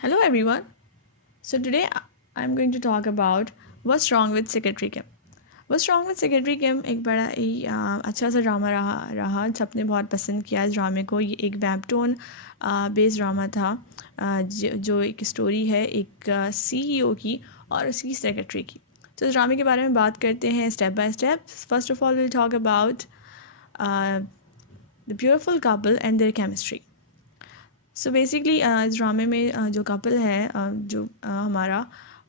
Hello everyone. So today I'm going to talk about What's Wrong with Secretary Kim. What's Wrong with Secretary Kim एक बड़ा ही अच्छा सा drama रहा सबने बहुत पसंद किया इस ड्रामे को। ये एक वेबटोन बेस्ड ड्रामा था जो एक स्टोरी है एक सीईओ की और उसकी सेक्रेटरी की। तो इस ड्रामे के बारे में बात करते हैं step by step. First of all will talk about the beautiful couple and their chemistry. So basically इस ड्रामे में जो कपल है जो हमारा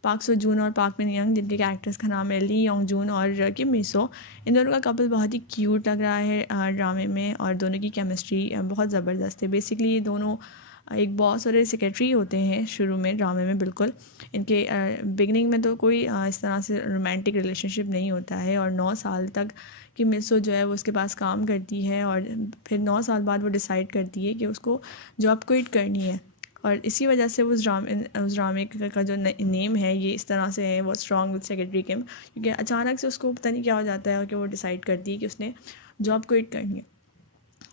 पाक सो जून और पाक मिन यंग, जिनके कैरेक्टर्स का नाम है ली योंग जून और किम मिसो, इन दोनों का कपल बहुत ही क्यूट लग रहा है ड्रामे में और दोनों की केमिस्ट्री बहुत ज़बरदस्त है। बेसिकली ये दोनों एक बॉस और एक सेक्रेटरी होते हैं शुरू में ड्रामे में। बिल्कुल इनके बिगनिंग में तो कोई इस तरह से रोमांटिक रिलेशनशिप नहीं होता है और 9 साल तक कि मिसो जो है वो उसके पास काम करती है और फिर 9 साल बाद वो डिसाइड करती है कि उसको जॉब क्विट करनी है। और इसी वजह से उस ड्रामे का जो नेम है ये इस तरह से है, व्हाट्स रॉन्ग विद सेक्रेटरी किम, क्योंकि अचानक से उसको पता नहीं क्या हो जाता है कि वो डिसाइड करती है कि उसने जॉब क्विट करनी है।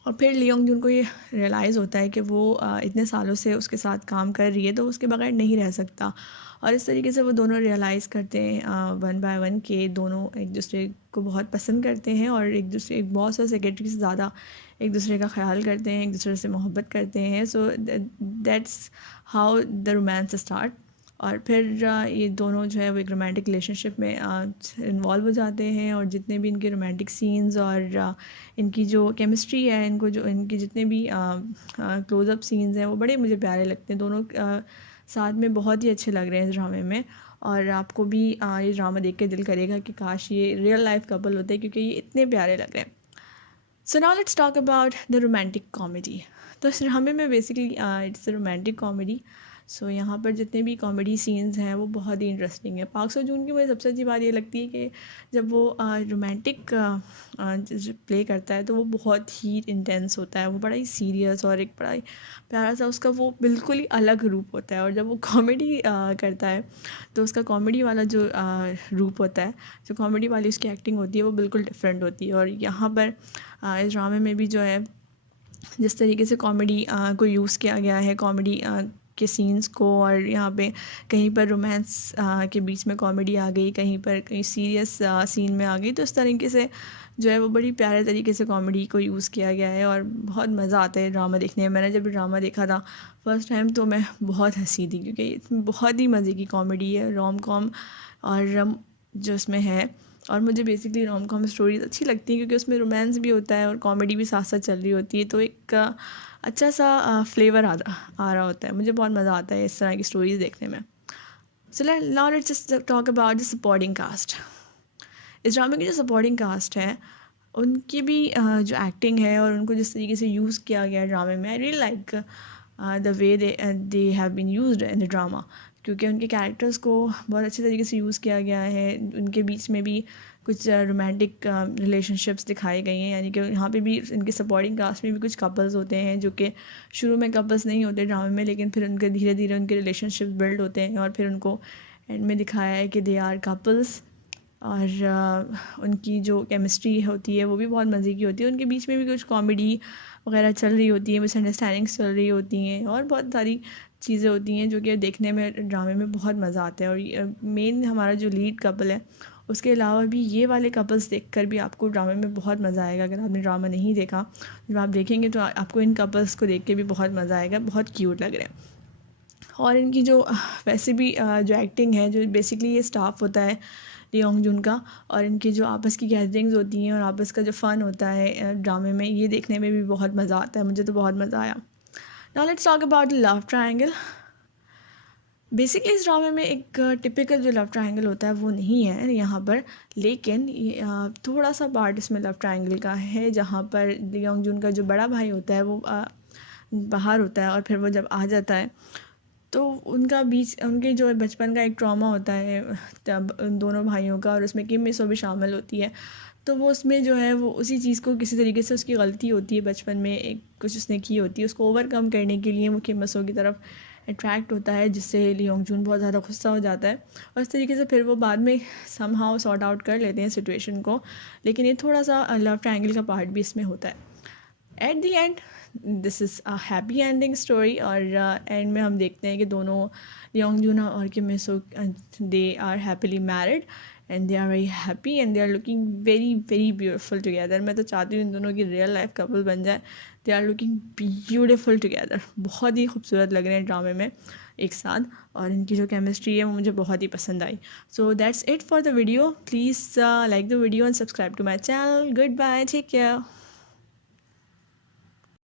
और फिर लियोंग जून को ये रियलाइज़ होता है कि वो इतने सालों से उसके साथ काम कर रही है तो उसके बगैर नहीं रह सकता। और इस तरीके से वो दोनों रियलाइज़ करते हैं वन बाय वन के दोनों एक दूसरे को बहुत पसंद करते हैं और एक बॉस और सेक्रेटरी से ज़्यादा एक दूसरे का ख्याल करते हैं, एक दूसरे से मोहब्बत करते हैं। So that's how the romance start. और फिर ये दोनों जो है वो एक रोमांटिक रिलेशनशिप में इन्वॉल्व हो जाते हैं और जितने भी इनके रोमांटिक सीन्स और इनकी जो केमिस्ट्री है, इनके जितने भी क्लोज़अप सीन्स हैं वो बड़े मुझे प्यारे लगते हैं। दोनों साथ में बहुत ही अच्छे लग रहे हैं इस ड्रामे में और आपको भी ये ड्रामा देख के दिल करेगा कि काश ये रियल लाइफ कपल होते, क्योंकि ये इतने प्यारे लग रहे हैं। So now let's talk about the romantic comedy. तो इस ड्रामे में basically it's a romantic comedy. So यहाँ पर जितने भी कॉमेडी सीन्स हैं वो बहुत ही इंटरेस्टिंग है। पाक सो जून की मुझे सबसे अच्छी बात ये लगती है कि जब वो रोमांटिक प्ले करता है तो वो बहुत ही इंटेंस होता है, वो बड़ा ही सीरियस और एक बड़ा ही प्यारा सा उसका वो बिल्कुल ही अलग रूप होता है। और जब वो कॉमेडी करता है तो उसका कॉमेडी वाला जो रूप होता है, जो कॉमेडी वाली उसकी एक्टिंग होती है वो बिल्कुल डिफरेंट होती है। और यहाँ पर इस ड्रामे में भी जो है जिस तरीके से कॉमेडी को यूज़ किया गया है, कॉमेडी के सीन्स को, और यहाँ पे कहीं पर रोमांस के बीच में कॉमेडी आ गई, कहीं सीरियस सीन में आ गई, तो इस तरीके से जो है वो बड़ी प्यारे तरीके से कॉमेडी को यूज़ किया गया है और बहुत मज़ा आता है ड्रामा देखने में। मैंने जब ड्रामा देखा था फर्स्ट टाइम तो मैं बहुत हंसी थी, क्योंकि इसमें बहुत ही मज़े की कॉमेडी है, रोम कॉम और जो इसमें है। और मुझे बेसिकली रोम कॉम स्टोरीज अच्छी लगती हैं क्योंकि उसमें रोमांस भी होता है और कॉमेडी भी साथ साथ चल रही होती है, तो एक अच्छा सा फ्लेवर आ रहा होता है। मुझे बहुत मज़ा आता है इस तरह की स्टोरीज़ देखने में। So now let's just talk about the supporting cast. इस ड्रामे की जो सपोर्टिंग कास्ट है उनकी भी जो एक्टिंग है और उनको जिस तरीके से यूज़ किया गया है ड्रामे में, I really like the way they have been used in the drama, क्योंकि उनके कैरेक्टर्स को बहुत अच्छे तरीके से यूज़ किया गया है। उनके बीच में भी कुछ रोमांटिक रिलेशनशिप्स दिखाई गई हैं, यानी कि यहाँ पे भी इनके सपोर्टिंग कास्ट में भी कुछ कपल्स होते हैं जो कि शुरू में कपल्स नहीं होते ड्रामे में, लेकिन फिर उनके धीरे धीरे उनके रिलेशनशिप बिल्ड होते हैं और फिर उनको एंड में दिखाया है कि दे आर कपल्स। और उनकी जो केमिस्ट्री होती है वो भी बहुत मज़े की होती है। उनके बीच में भी कुछ कॉमेडी वगैरह चल रही होती है, मिसअंडरस्टैंडिंग्स चल रही होती हैं और बहुत सारी चीज़ें होती हैं जो कि देखने में ड्रामे में बहुत मज़ा आता है। और मेन हमारा जो लीड कपल है उसके अलावा भी ये वाले कपल्स देखकर भी आपको ड्रामे में बहुत मज़ा आएगा। अगर आपने ड्रामा नहीं देखा, जब आप देखेंगे तो आपको इन कपल्स को देख के भी बहुत मज़ा आएगा, बहुत क्यूट लग रहे हैं। और इनकी जो वैसे भी जो एक्टिंग है, जो बेसिकली ये स्टाफ होता है लियोंग जून का, और इनकी जो आपस की गैदरिंग्स होती हैं और आपस का जो फ़न होता है ड्रामे में, ये देखने में भी बहुत मज़ा आता है। मुझे तो बहुत मज़ा आया। Now let's talk about love triangle. Basically इस ड्रामे में एक टिपिकल जो लव ट्रायंगल होता है वो नहीं है यहाँ पर, लेकिन थोड़ा सा पार्ट इसमें लव ट्रायंगल का है, जहाँ पर लियोंग जून का जो बड़ा भाई होता है वो बाहर होता है और फिर वो जब आ जाता है तो उनके जो बचपन का एक ट्रॉमा होता है तब उन दोनों भाइयों का, और उसमें किम मिसो भी शामिल होती है। तो वो उसमें जो है वो उसी चीज़ को किसी तरीके से, उसकी गलती होती है बचपन में एक कुछ उसने की होती है, उसको ओवरकम करने के लिए वो किम मिसो की तरफ अट्रैक्ट होता है, जिससे लियोंग जून बहुत ज़्यादा गुस्सा हो जाता है। और इस तरीके से फिर वो बाद में समहाउ सॉर्ट आउट कर लेते हैं सिचुएशन को, लेकिन ये थोड़ा सा लव ट्रायंगल का पार्ट भी इसमें होता है। At the end this is a happy ending story, और एंड में हम देखते हैं कि दोनों लियोंग जून और Kim Min so they are happily married and they are very happy and they are looking very very beautiful together. मैं तो चाहती हूँ इन दोनों की रियल लाइफ कपल बन जाए। They are looking beautiful together, बहुत ही खूबसूरत लग रहे हैं ड्रामे में एक साथ, और इनकी जो केमिस्ट्री है वो मुझे बहुत ही पसंद आई। So that's it for the video. Please like the video and subscribe to my channel. Good bye, take care.